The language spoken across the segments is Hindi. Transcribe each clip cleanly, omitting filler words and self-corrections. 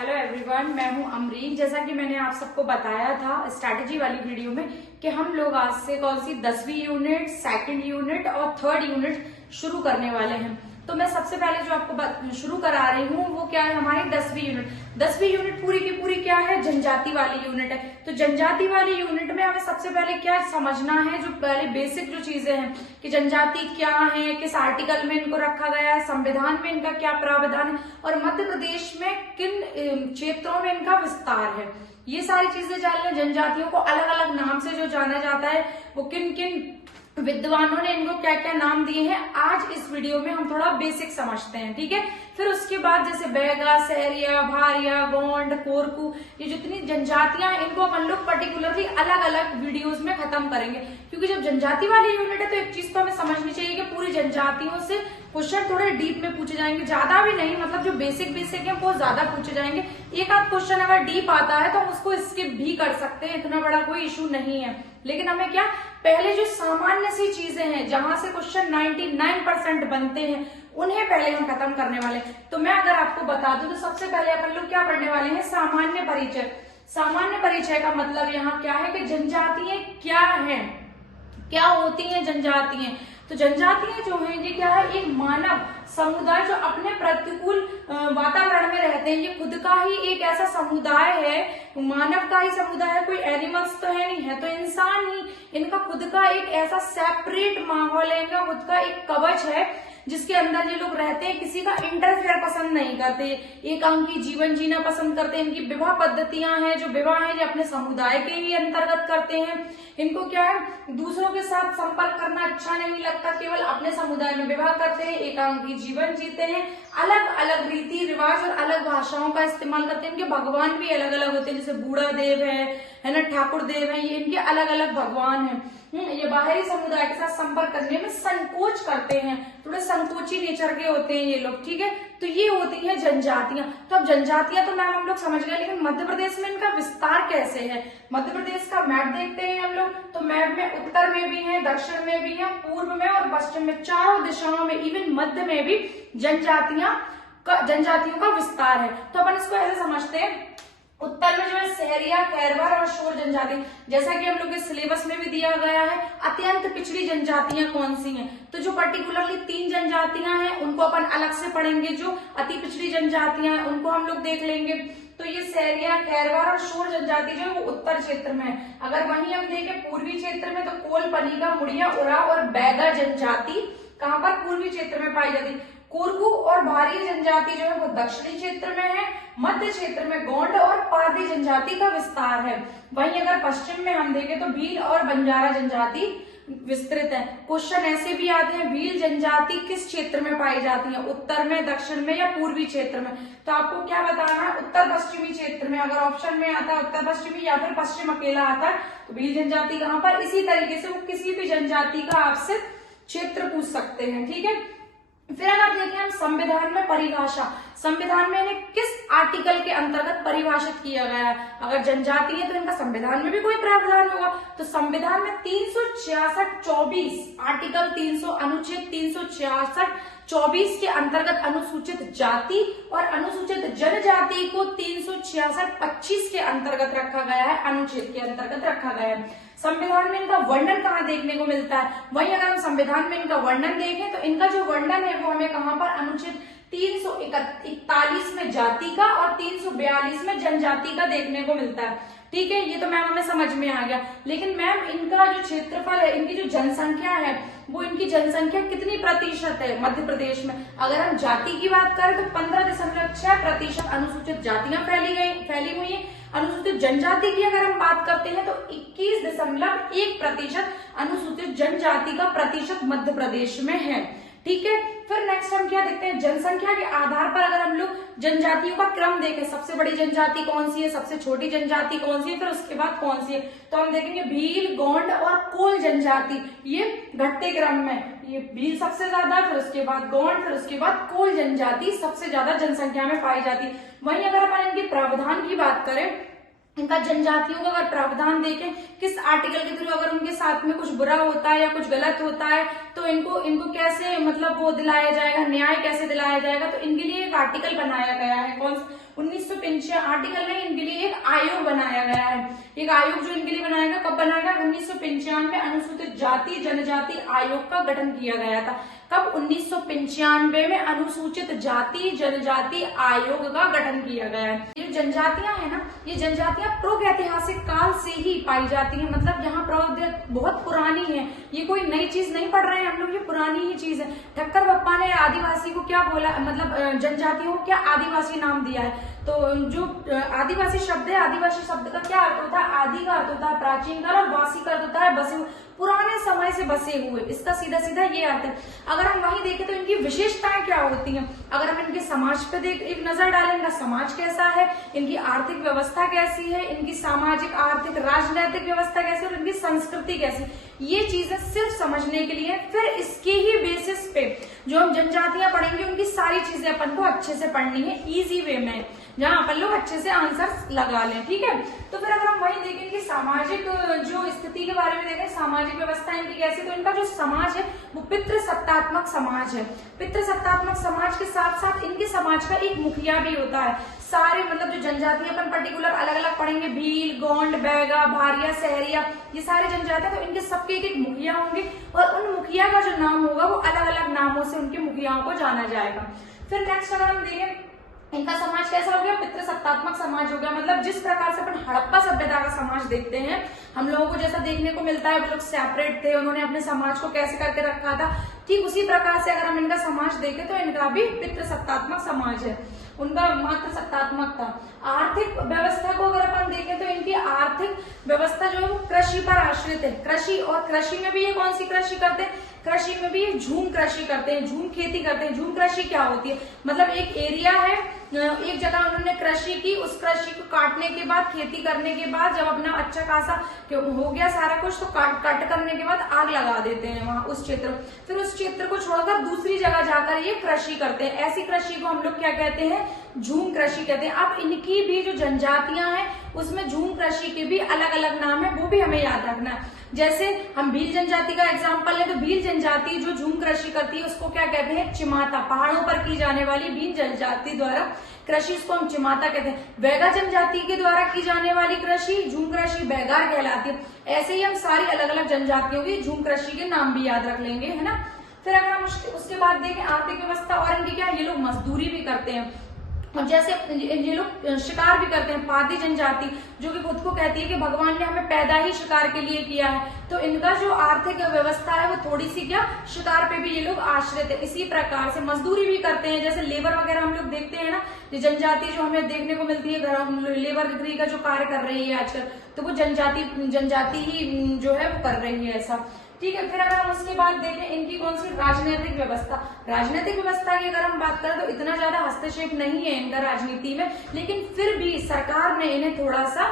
हेलो एवरीवन, मैं हूं अमरीन। जैसा कि मैंने आप सबको बताया था स्ट्रैटेजी वाली वीडियो में कि हम लोग आज से कौन सी 10वीं यूनिट, सेकंड यूनिट और थर्ड यूनिट शुरू करने वाले हैं। तो मैं सबसे पहले जो आपको शुरू करा रही हूँ वो क्या है, हमारी 10वीं यूनिट। 10वीं यूनिट पूरी की पूरी क्या है, जनजाति वाली यूनिट है। तो जनजाति वाली यूनिट में हमें सबसे पहले क्या समझना है, जो पहले बेसिक जो चीजें हैं कि जनजाति क्या है, किस आर्टिकल में इनको रखा गया है, संविधान में इनका क्या प्रावधान है और मध्य प्रदेश में किन क्षेत्रों में इनका विस्तार है, ये सारी चीजें जानना। जनजातियों को अलग अलग नाम से जो जाना जाता है, वो किन किन विद्वानों ने इनको क्या क्या नाम दिए हैं, आज इस वीडियो में हम थोड़ा बेसिक समझते हैं। ठीक है, फिर उसके बाद जैसे बैगा, सहरिया, भारिया, गोंड, कोरकू, ये जितनी जनजातियां हैं इनको अपन लोग पर्टिकुलरली अलग अलग वीडियोस में खत्म करेंगे। क्योंकि जब जनजाति वाली यूनिट है तो एक चीज तो हमें समझनी चाहिए कि पूरी जनजातियों से क्वेश्चन थोड़े डीप में पूछे जाएंगे, ज्यादा भी नहीं, मतलब जो बेसिक बेसिक है वो ज्यादा पूछे जाएंगे। एक आध क्वेश्चन अगर डीप आता है तो हम उसको स्किप भी कर सकते हैं, इतना बड़ा कोई इशू नहीं है। लेकिन हमें क्या, पहले जो सामान्य सी चीजें हैं जहां से क्वेश्चन 99% बनते हैं उन्हें पहले हम खत्म करने वाले। तो मैं अगर आपको बता दूं तो सबसे पहले अपन लोग क्या पढ़ने वाले हैं, सामान्य परिचय। सामान्य परिचय का मतलब यहाँ क्या है कि जनजातियां क्या हैं, क्या होती हैं जनजातियां। तो जनजातियां जो हैं ये क्या है, एक मानव समुदाय जो अपने प्रतिकूल वातावरण में रहते हैं। ये खुद का ही एक ऐसा समुदाय है, मानव का ही समुदाय है, कोई एनिमल्स तो है नहीं, है तो इंसान ही। इनका खुद का एक ऐसा सेपरेट माहौल है, इनका खुद का एक कवच है जिसके अंदर ये लोग रहते हैं, किसी का इंटरफेयर पसंद नहीं करते, एकांकी जीवन जीना पसंद करते हैं। इनकी विवाह पद्धतियां हैं, जो विवाह है ये अपने समुदाय के ही अंतर्गत करते हैं। इनको क्या है, दूसरों के साथ संपर्क करना अच्छा नहीं लगता, केवल अपने समुदाय में विवाह करते हैं, एकांकी जीवन जीते हैं, अलग अलग रीति रिवाज और अलग भाषाओं का इस्तेमाल करते हैं। इनके भगवान भी अलग अलग होते हैं, जैसे बूढ़ा देव है ना, ठाकुर देव है, ये इनके अलग अलग भगवान है। ये बाहरी समुदाय के साथ संपर्क करने में संकोच करते हैं, थोड़े संकोची नेचर के होते हैं ये लोग। ठीक है, तो ये होती है जनजातियां। तो अब जनजातियां तो मैम हम लोग समझ गए, लेकिन मध्य प्रदेश में इनका विस्तार कैसे है। मध्य प्रदेश का मैप देखते हैं हम लोग, तो मैप में उत्तर में भी है, दक्षिण में भी है, पूर्व में और पश्चिम में, चारों दिशाओं में, इवन मध्य में भी जनजातियों का विस्तार है। तो अपन इसको ऐसे समझते हैं, उत्तर में जो है सहरिया, खैरवार और शोर जनजाति, जैसा कि हम लोग के सिलेबस में भी दिया गया है। अत्यंत पिछड़ी जनजातियां कौन सी हैं, तो जो पर्टिकुलरली 3 जनजातियां हैं उनको अपन अलग से पढ़ेंगे। जो अति पिछड़ी जनजातियां हैं उनको हम लोग देख लेंगे। तो ये सहरिया, खैरवार और शोर जनजाति जो है वो उत्तर क्षेत्र में है। अगर वहीं हम देखें पूर्वी क्षेत्र में, तो कोल, पनीगा, मुड़िया, उराव और बैगा जनजाति कहाँ पर, पूर्वी क्षेत्र में पाई जाती। कोरकू और भारी जनजाति जो है वो दक्षिणी क्षेत्र में है। मध्य क्षेत्र में गोंड और पारधी जनजाति का विस्तार है। वहीं अगर पश्चिम में हम देखें तो भील और बंजारा जनजाति विस्तृत है। क्वेश्चन ऐसे भी आते हैं, भील जनजाति किस क्षेत्र में पाई जाती है, उत्तर में, दक्षिण में या पूर्वी क्षेत्र में। तो आपको क्या बताना है, उत्तर पश्चिमी क्षेत्र में। अगर ऑप्शन में आता है उत्तर पश्चिमी या फिर पश्चिम अकेला आता है तो भील जनजाति कहाँ पर। इसी तरीके से वो किसी भी जनजाति का आपसे क्षेत्र पूछ सकते हैं। ठीक है, फिर अगर देखें हम संविधान में परिभाषा, संविधान में इन्हें किस आर्टिकल के अंतर्गत परिभाषित किया गया है। अगर जनजाति है तो इनका संविधान में भी कोई प्रावधान होगा। तो संविधान में 366(24) आर्टिकल 300 अनुच्छेद 366(24) के अंतर्गत अनुसूचित जाति और अनुसूचित जनजाति को 366(25) के अंतर्गत रखा गया है, अनुच्छेद के अंतर्गत रखा गया है। संविधान में इनका वर्णन कहाँ देखने को मिलता है, वहीं अगर हम संविधान में इनका वर्णन देखें तो इनका जो वर्णन है वो हमें कहाँ पर, अनुच्छेद 341 में जाति का और 342 में जनजाति का देखने को मिलता है। ठीक है, ये तो मैम हमें समझ में आ गया। लेकिन मैम इनका जो क्षेत्रफल है, इनकी जो जनसंख्या है, वो इनकी जनसंख्या कितनी प्रतिशत है मध्य प्रदेश में। अगर हम जाति की बात करें तो 15.6% अनुसूचित जातियां फैली हुई है। अनुसूचित जनजाति की अगर हम बात करते हैं तो 21.1% अनुसूचित जनजाति का प्रतिशत मध्य प्रदेश में है। ठीक है, फिर नेक्स्ट हम क्या देखते हैं, जनसंख्या के आधार पर अगर हम लोग जनजातियों का क्रम देखें, सबसे बड़ी जनजाति कौन सी है, सबसे छोटी जनजाति कौन सी है, फिर उसके बाद कौन सी है, तो हम देखेंगे भील, गोंड और कोल जनजाति, ये घटते क्रम में, ये भील सबसे ज्यादा, फिर उसके बाद गोंड, फिर उसके बाद कोल जनजाति सबसे ज्यादा जनसंख्या में पाई जाती। वहीं अगर अपन इनके प्रावधान की बात करें, इनका जनजातियों का अगर प्रावधान देखें, किस आर्टिकल के थ्रू अगर उनके साथ में कुछ बुरा होता है या कुछ गलत होता है तो इनको कैसे, मतलब वो दिलाया जाएगा, न्याय कैसे दिलाया जाएगा, तो इनके लिए एक आर्टिकल बनाया गया है। कौन 1995 आर्टिकल में इनके लिए एक आयोग बनाया गया है। एक आयोग जो इनके लिए बनाया गया, कब बनाया गया? 1995 में अनुसूचित जाति जनजाति आयोग का गठन किया गया था। कब? 1995 में अनुसूचित जाति जनजाति आयोग का गठन किया गया है। ये जनजातियां है ना, ये जनजातियां प्रागैतिहासिक काल से ही पाई जाती हैं, मतलब यहाँ बहुत पुरानी है, ये कोई नई चीज नहीं पढ़ रहे हैं हम लोग, ये पुरानी ही चीज है। ठक्कर बप्पा ने आदिवासी को क्या बोला, मतलब जनजातियों को क्या आदिवासी नाम दिया है? तो जो आदिवासी शब्द है, आदिवासी शब्द का क्या अर्थ होता है? आदि का अर्थ होता है प्राचीन काल, और वासी का अर्थ होता है बसे हुए, पुराने समय से बसे हुए, इसका सीधा सीधा ये अर्थ है। अगर हम वहीं देखें तो इनकी विशेषताएं क्या होती हैं, अगर हम इनके समाज पे एक नजर डालें, इनका समाज कैसा है, इनकी आर्थिक व्यवस्था कैसी है, इनकी सामाजिक आर्थिक राजनैतिक व्यवस्था कैसी है और इनकी संस्कृति कैसी, ये चीजें सिर्फ समझने के लिए, फिर इसके ही बेसिस पे जो हम जनजातियां पढ़ेंगे उनकी सारी चीजें अपन को अच्छे से पढ़नी है, इजी वे में, जहां अपन लोग अच्छे से आंसर लगा लें। ठीक है, तो फिर अगर हम वही देखें कि सामाजिक जो स्थिति के बारे में देखें, सामाजिक व्यवस्था इनकी कैसी, तो इनका जो समाज है वो पितृसत्तात्मक समाज है। पितृसत्तात्मक समाज के साथ साथ इनके समाज का एक मुखिया भी होता है। सारे मतलब जो जनजाति अपन पर्टिकुलर अलग अलग पढ़ेंगे, भील, गोंड, बैगा, भारिया, सहरिया, ये सारे जनजाति, तो इनके सबके एक मुखिया होंगे और उन मुखिया का जो नाम होगा वो अलग अलग नामों से उनके मुखियाओं को जाना जाएगा। फिर नेक्स्ट अगर हम देखें, इनका समाज कैसा हो गया? पितृसत्तात्मक समाज हो गया। मतलब जिस प्रकार से अपन हड़प्पा सभ्यता का समाज देखते हैं, हम लोगों को जैसा देखने को मिलता है, वो लोग सेपरेट थे, उन्होंने अपने समाज को कैसे करके रखा था, ठीक उसी प्रकार से अगर हम इनका समाज देखें तो इनका भी पितृसत्तात्मक समाज है, उनका मात्र सत्तात्मक था। आर्थिक व्यवस्था को अगर अपन देखें तो इनकी आर्थिक व्यवस्था जो है वो कृषि पर आश्रित है। कृषि, और कृषि में भी ये कौन सी कृषि करते हैं? कृषि में भी ये झूम कृषि करते हैं, झूम खेती करते हैं। झूम कृषि क्या होती है? मतलब एक एरिया है, एक जगह उन्होंने कृषि की, उस कृषि को काटने के बाद, खेती करने के बाद, जब अपना अच्छा खासा हो गया सारा कुछ, तो काट करने के बाद आग लगा देते हैं वहां उस क्षेत्र, फिर उस क्षेत्र को छोड़कर दूसरी जगह जाकर ये कृषि करते हैं। ऐसी कृषि को हम लोग क्या कहते हैं? झूम कृषि कहते हैं। अब इनकी भी जो जनजातियां हैं उसमें झूम कृषि के भी अलग अलग नाम है, वो भी हमें याद रखना है। जैसे हम भील जनजाति का एग्जांपल लें तो भील जनजाति जो झूम कृषि करती है उसको क्या कहते हैं? चिमाता। पहाड़ों पर की जाने वाली भील जनजाति द्वारा कृषि, उसको हम चिमाता कहते हैं। बैगा जनजाति के द्वारा की जाने वाली कृषि, झूम कृषि, बैगार कहलाती है। ऐसे ही हम सारी अलग अलग जनजातियों की झूम कृषि के नाम भी याद रख लेंगे, है ना। फिर अगर हम उसके बाद देखें आर्थिक व्यवस्था और इनकी क्या, ये लोग मजदूरी भी करते हैं और जैसे ये लोग शिकार भी करते हैं। पादी जनजाति जो कि खुद को कहती है कि भगवान ने हमें पैदा ही शिकार के लिए किया है, तो इनका जो आर्थिक व्यवस्था है वो थोड़ी सी क्या, शिकार पे भी ये लोग आश्रित है। इसी प्रकार से मजदूरी भी करते हैं, जैसे लेबर वगैरह हम लोग देखते हैं ना, ये जनजाति जो हमें देखने को मिलती है घर लेबर गृह का जो कार्य कर रही है आजकल, तो वो जनजाति ही जो है वो कर रही है ऐसा। ठीक है, फिर अगर हम उसके बाद देखें इनकी कौन सी राजनीतिक व्यवस्था, राजनीतिक व्यवस्था की अगर हम बात करें तो इतना ज्यादा हस्तक्षेप नहीं है इनका राजनीति में, लेकिन फिर भी सरकार ने इन्हें थोड़ा सा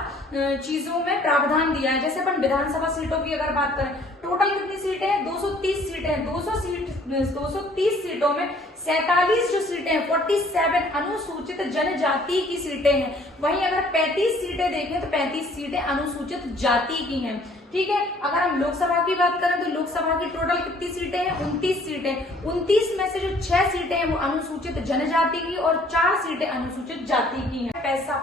चीजों में प्रावधान दिया है। जैसे अपन विधानसभा सीटों की अगर बात करें, टोटल कितनी सीटें हैं? 230 सीटें हैं। 230 सीटों में 47 जो सीटें हैं, 47 अनुसूचित जनजाति की सीटें हैं। वहीं अगर 35 सीटें देखें तो 35 सीटें अनुसूचित जाति की हैं। ठीक है, अगर हम लोकसभा की बात करें तो लोकसभा की टोटल कितनी सीटें हैं? 29 सीटें। 29 में से जो 6 सीटें हैं वो अनुसूचित जनजाति की और 4 सीटें अनुसूचित जाति की हैं। PESA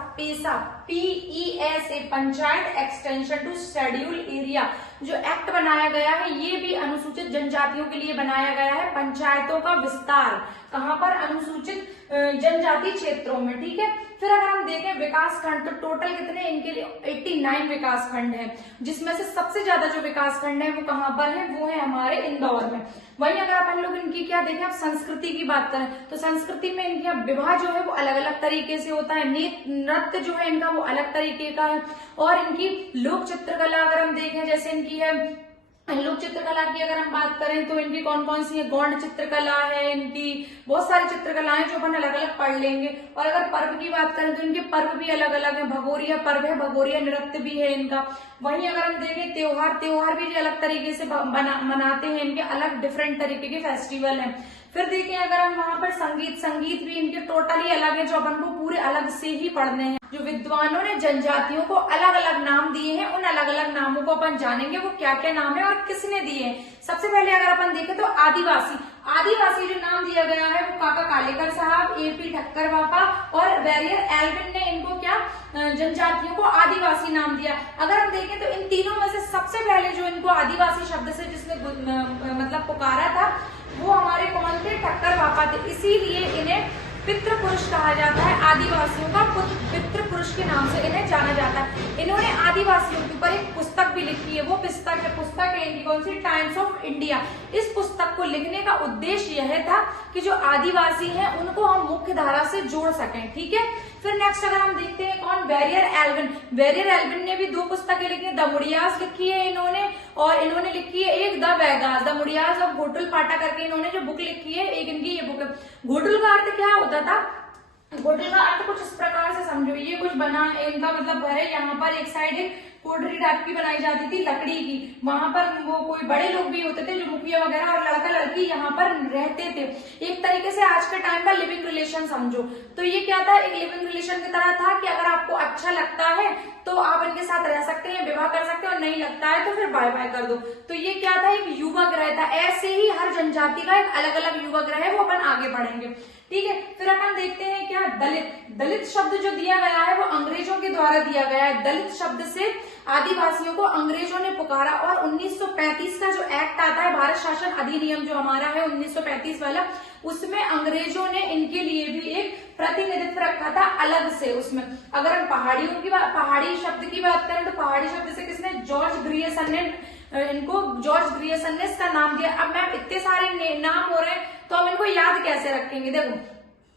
PESA panchayat extension to schedule area जो एक्ट बनाया गया है, ये भी अनुसूचित जनजातियों के लिए बनाया गया है। पंचायतों का विस्तार कहाँ पर? अनुसूचित जनजाति क्षेत्रों में। ठीक है, फिर अगर हम देखें विकास खंड तो टोटल कितने इनके लिए 89 विकास खंड है, जिसमें से सबसे ज्यादा जो विकास खंड है वो कहाँ पर है? वो है हमारे इंदौर में। वहीं अगर अपन लोग इनकी क्या देखें, अब संस्कृति की बात करें तो संस्कृति में इनकी विवाह जो है वो अलग अलग तरीके से होता है। नृत्य जो है इनका वो अलग तरीके का है, और इनकी लोक चित्रकला अगर हम देखें, जैसे इनकी है लोक चित्रकला की अगर हम बात करें तो इनकी कौन कौन सी है? गौंड चित्रकला है, इनकी बहुत सारी चित्रकलाएं जो अपन अलग अलग पढ़ लेंगे। और अगर पर्व की बात करें तो इनके पर्व भी अलग अलग है। भगोरिया पर्व है, भगोरिया नृत्य भी है इनका। वहीं अगर हम देखें त्योहार भी अलग तरीके से मनाते हैं, इनके अलग डिफरेंट तरीके के फेस्टिवल हैं। फिर देखें अगर हम वहां पर संगीत भी इनके टोटली अलग है, जो अपन को पूरे अलग से ही पढ़ने हैं। जो विद्वानों ने जनजातियों को अलग अलग नाम दिए हैं, उन अलग अलग नामों को अपन जानेंगे वो क्या क्या नाम है और किसने दिए हैं। सबसे पहले अगर अपन देखें तो आदिवासी आदिवासी जो नाम दिया गया है वो काका कालेकर साहब, AP ठक्कर बापा और बैरियर एल्विन ने इनको क्या जनजातियों को आदिवासी नाम दिया। अगर हम देखें तो इन तीनों में से सबसे पहले जो इनको आदिवासी शब्द से जिसने मतलब पुकारा था वो हमारे कौन थे, ठक्कर बापा थे। इसीलिए इन्हें पितृ पुरुष कहा जाता है, आदिवासियों का पितृ पुरुष के नाम से इन्हें जाना जाता है। इन्होंने आदिवासियों के ऊपर एक पुस्तक भी लिखी है, वो पुस्तक है इनकी कौन सी, टाइम्स ऑफ इंडिया। इस पुस्तक को लिखने का उद्देश्य यह था कि जो आदिवासी हैं उनको हम मुख्य धारा से जोड़ सकें। ठीक है, फिर नेक्स्ट अगर हम देखते हैं कौन, बैरियर एल्विन। बैरियर एल्विन ने भी 2 पुस्तकें लिखी है, द मुड़ियास लिखी है इन्होंने, और इन्होंने लिखी है एक द वैगास, द मुड़ियास ऑफ घोटुल पाटा करके इन्होंने जो बुक लिखी है, एक इनकी ये बुक है। घोटुल का अर्थ क्या होता था, घोटुल का अर्थ कुछ इस प्रकार से समझो, ये कुछ बना इनका मतलब घर है, यहाँ पर एक साइड एक कोठरी टाइप की बनाई जाती थी लकड़ी की, वहां पर वो कोई बड़े लोग भी होते थे जो मुखिया वगैरह और लड़का लड़की यहाँ पर रहते थे। एक तरीके से आज के टाइम का लिविंग रिलेशन समझो। तो ये क्या था, एक लिविंग रिलेशन की तरह था कि अगर आपको अच्छा लगता है तो आप इनके साथ रह सकते हैं, विवाह कर सकते हैं, और नहीं लगता है तो फिर बाय बाय कर दो। तो ये क्या था, एक युवा ग्रह था। ऐसे ही हर जनजाति का एक अलग अलग युवा ग्रह है, वो अपन आगे बढ़ेंगे। ठीक है, फिर अपन देखते हैं क्या, दलित। दलित शब्द जो दिया गया है वो अंग्रेजों के द्वारा दिया गया है। दलित शब्द से आदिवासियों को अंग्रेजों ने पुकारा, और 1935 का जो एक्ट आता है, भारत शासन अधिनियम जो हमारा है 1935 वाला, उसमें अंग्रेजों ने इनके लिए भी एक प्रतिनिधित्व रखा था अलग से। उसमें अगर हम पहाड़ियों की बात, पहाड़ी शब्द की बात करें तो पहाड़ी शब्द से किसने, जॉर्ज ग्रियर्सन ने इनको, जॉर्ज ग्रियर्सन ने इसका नाम दिया। अब मैम इतने सारे नाम हो रहे हैं तो हम इनको याद कैसे रखेंगे। देखो,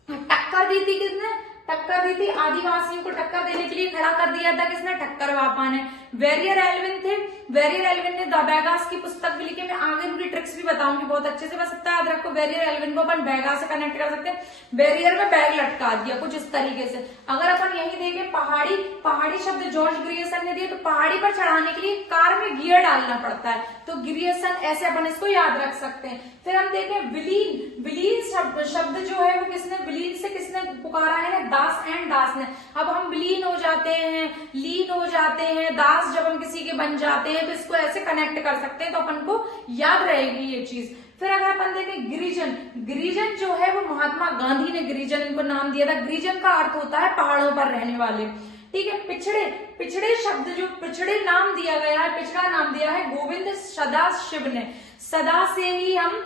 टक्कर दी थी किसने, टक्कर दी थी आदिवासियों को टक्कर देने के लिए खड़ा कर दिया था किसने, ठक्कर बापा ने। बैरियर एल्विन थे, बैरियर एल्विन ने द वैगास की पुस्तक भी लिखी। मैं आगे उनकी ट्रिक्स भी बताऊंगी बहुत अच्छे से, बस इतना याद रखो, बैरियर एल्विन को अपन बैगा से कनेक्ट कर सकते हैं। बैरियर में बैग लटका दिया कुछ इस तरीके से। अगर अपन यही देखें, पहाड़ी, पहाड़ी शब्द जॉर्ज ग्रियर्सन ने दिया, तो पहाड़ी पर चढ़ाने के लिए कार में गियर डालना पड़ता है, तो ग्रियर्सन, ऐसे अपन इसको याद रख सकते हैं। फिर हम देखें विलीन। विलीन शब्द जो है वो किसने, विलीन से किसने पुकारा है, दास एंड दास ने। अब हम विलीन हो जाते हैं, लीन हो जाते हैं, दास जब हम किसी के बन जाते हैं तो इसको ऐसे कनेक्ट कर सकते हैं, तो अपन को याद रहेगी ये चीज। फिर अगर अपन देखें गिरिजन। गिरिजन जो है वो महात्मा गांधी ने गिरिजन इनको नाम दिया था। गिरिजन का अर्थ होता है पहाड़ों पर रहने वाले। ठीक है, पिछड़े। पिछड़े शब्द जो, पिछड़े नाम दिया गया है, पिछड़ा नाम दिया है गोविंद सदा शिव ने। सदा से ही हम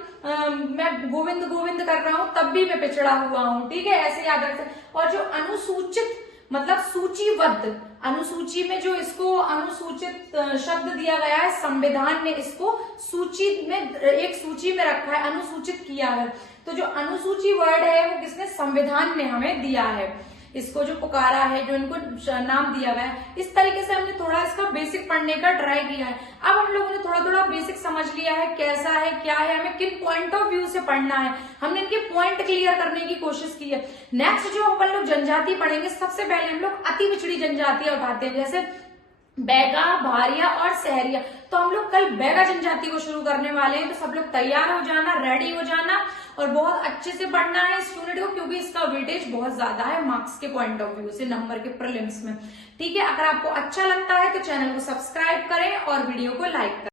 मैं गोविंद गोविंद कर रहा हूं तब भी मैं पिछड़ा हुआ हूं। ठीक है, ऐसे याद रखते हैं। और जो अनुसूचित मतलब सूचीबद्ध, अनुसूची में जो इसको अनुसूचित शब्द दिया गया है, संविधान ने इसको सूची में, एक सूची में रखा है, अनुसूचित किया है। तो जो अनुसूची वर्ड है वो किसने, संविधान ने हमें दिया है। इसको जो पुकारा है, जो इनको नाम दिया गया है, इस तरीके से हमने थोड़ा इसका बेसिक पढ़ने का ट्राई किया है। अब हम लोगों ने थोड़ा थोड़ा बेसिक समझ लिया है, कैसा है, क्या है, हमें किन पॉइंट ऑफ व्यू से पढ़ना है, हमने इनके पॉइंट क्लियर करने की कोशिश की है। नेक्स्ट जो अपन लोग जनजाति पढ़ेंगे, सबसे पहले हम लोग अति पिछड़ी जनजातियां उठाते हैं, जैसे बैगा, भारिया और सहरिया। तो हम लोग कल बैगा जनजाति को शुरू करने वाले हैं, तो सब लोग तैयार हो जाना, रेडी हो जाना, और बहुत अच्छे से पढ़ना है इस यूनिट को, क्योंकि इसका वेटेज बहुत ज्यादा है मार्क्स के पॉइंट ऑफ व्यू से, नंबर के प्रीलिम्स में। ठीक है, अगर आपको अच्छा लगता है तो चैनल को सब्सक्राइब करें और वीडियो को लाइक करें।